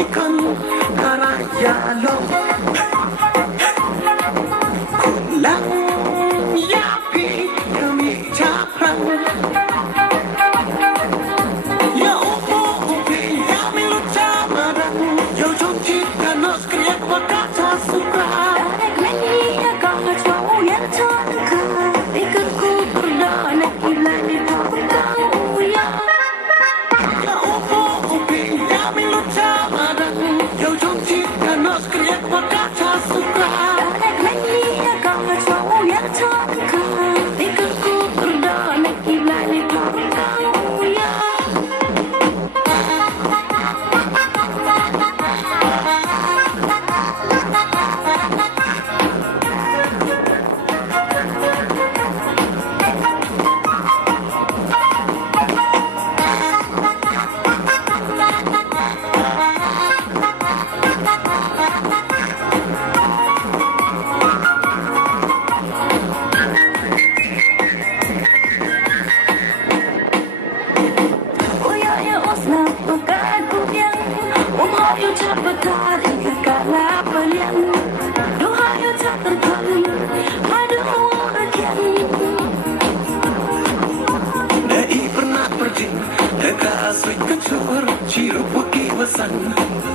ikan karaya long kulang yapi kami cakrang ya upo upi kami luca marang yo jonti kanos kriak wakata suka Tarik lagi kau cowok yang cantik ikutku berdana gila di tahun kau ya ya upo upi kami luca marang yo jonti kanos kriak wakata suka Tarik lagi kau cowok yang cantik ikutku berdana gila di tahun kau ya Nei pernah pergi dekat asli kencur ciru putih besan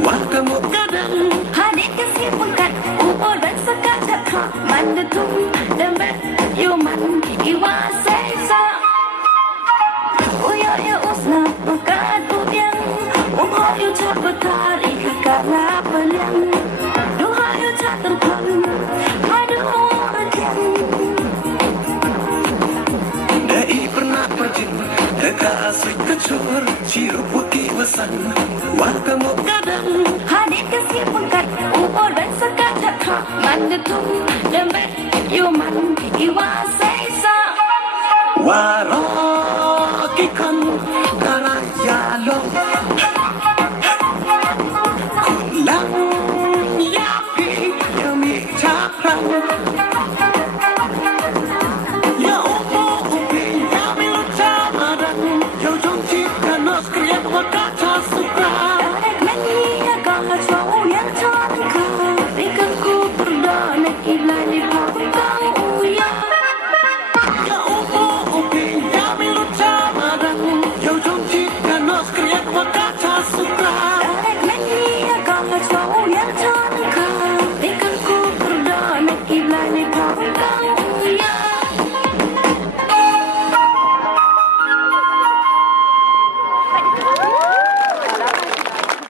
warga kadang Hadir kasih pengkat umur dan sekadar kau mandatum dan bet yuman iwa sesa Uya ya usna pengkat yang umur yu tak betari kakala peliang Duha yu tak terpang ada orang yang Nei pernah pergi dekat asli kencur ciru putih besan warga kadang Hadir kasih pengkat umur dan sekadar kau mandatum dan bet yuman iwa sesa warok ikan karaya long kulang yapi kami cakrang ya upo upi kami luca marang yo jonti kanos kriak wakata suka Tarik lagi kau cowok yang cantik ikutku berdana gila di tahun kau ya ya upo upi kami luca marang yo jonti kanos kriak wakata suka Tarik lagi kau cowok yang cantik